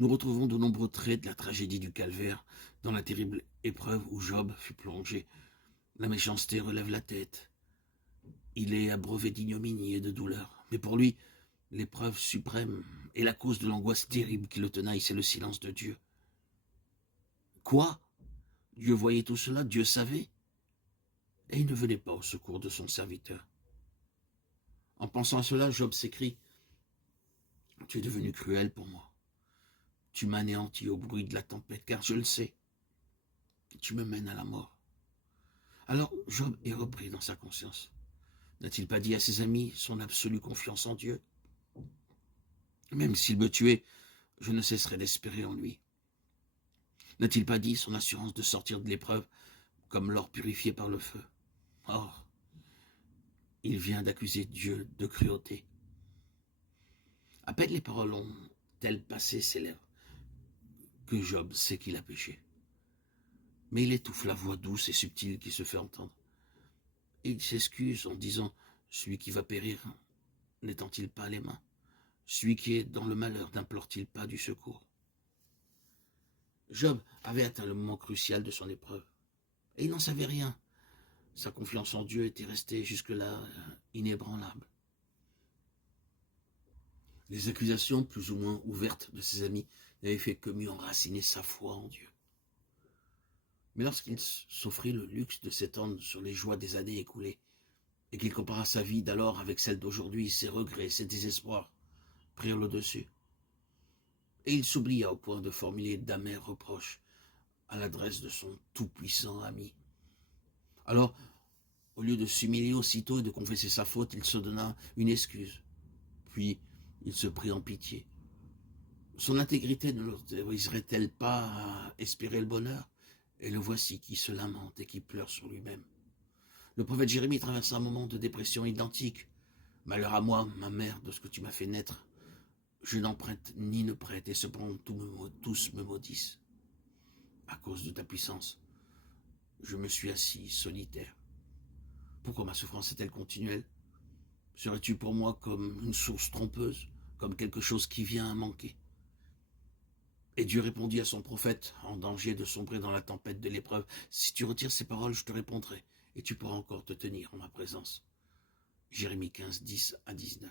nous retrouvons de nombreux traits de la tragédie du calvaire dans la terrible épreuve où Job fut plongé. La méchanceté relève la tête. Il est abreuvé d'ignominie et de douleur. Mais pour lui, l'épreuve suprême et la cause de l'angoisse terrible qui le tenaille, c'est le silence de Dieu. Quoi? Dieu voyait tout cela, Dieu savait, et il ne venait pas au secours de son serviteur. En pensant à cela, Job s'écrie « Tu es devenu cruel pour moi. Tu m'anéantis au bruit de la tempête, car je le sais, tu me mènes à la mort. » Alors Job est repris dans sa conscience. N'a-t-il pas dit à ses amis son absolue confiance en Dieu? Même s'il me tuait, je ne cesserai d'espérer en lui. N'a-t-il pas dit son assurance de sortir de l'épreuve comme l'or purifié par le feu? Or, il vient d'accuser Dieu de cruauté. À peine les paroles ont-elles passé ses lèvres que Job sait qu'il a péché. Mais il étouffe la voix douce et subtile qui se fait entendre. Et il s'excuse en disant « Celui qui va périr, n'étend-il pas les mains? Celui qui est dans le malheur, n'implore-t-il pas du secours ?» Job avait atteint le moment crucial de son épreuve. Et il n'en savait rien. Sa confiance en Dieu était restée jusque-là inébranlable. Les accusations plus ou moins ouvertes de ses amis n'avaient fait que mieux enraciner sa foi en Dieu. Mais lorsqu'il s'offrit le luxe de s'étendre sur les joies des années écoulées, et qu'il compara sa vie d'alors avec celle d'aujourd'hui, ses regrets, ses désespoirs prirent le dessus. Et il s'oublia au point de formuler d'amers reproches à l'adresse de son tout-puissant ami. Alors, au lieu de s'humilier aussitôt et de confesser sa faute, il se donna une excuse. Puis, il se prit en pitié. Son intégrité ne l'autoriserait-elle pas à espérer le bonheur? Et le voici qui se lamente et qui pleure sur lui-même. Le prophète Jérémie traversa un moment de dépression identique. « Malheur à moi, ma mère, de ce que tu m'as fait naître. Je n'en prête ni ne prête, et cependant tous me maudissent. À cause de ta puissance, je me suis assis solitaire. Pourquoi ma souffrance est-elle continuelle? Serais-tu pour moi comme une source trompeuse, comme quelque chose qui vient à manquer? » Et Dieu répondit à son prophète, en danger de sombrer dans la tempête de l'épreuve, « Si tu retires ces paroles, je te répondrai, et tu pourras encore te tenir en ma présence. » Jérémie 15, 10 à 19.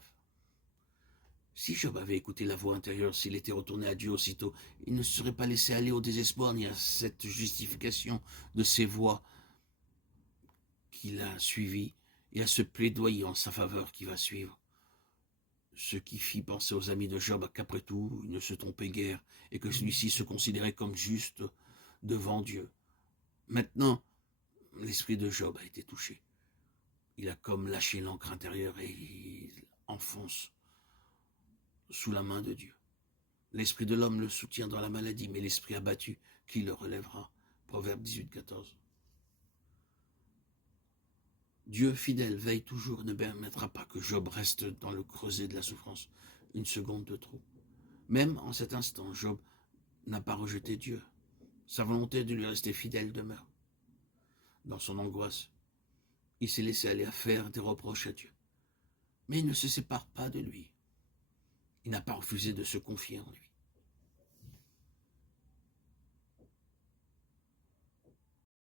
Si Job avait écouté la voix intérieure, s'il était retourné à Dieu aussitôt, il ne se serait pas laissé aller au désespoir ni à cette justification de ses voix qu'il a suivies et à ce plaidoyer en sa faveur qui va suivre. Ce qui fit penser aux amis de Job qu'après tout, il ne se trompait guère et que celui-ci se considérait comme juste devant Dieu. Maintenant, l'esprit de Job a été touché. Il a comme lâché l'encre intérieure et il enfonce sous la main de Dieu. L'esprit de l'homme le soutient dans la maladie, mais l'esprit abattu, qui le relèvera? Proverbe 18, 14. Dieu fidèle veille toujours et ne permettra pas que Job reste dans le creuset de la souffrance une seconde de trop. Même en cet instant, Job n'a pas rejeté Dieu. Sa volonté de lui rester fidèle demeure. Dans son angoisse, il s'est laissé aller à faire des reproches à Dieu. Mais il ne se sépare pas de lui. Il n'a pas refusé de se confier en lui.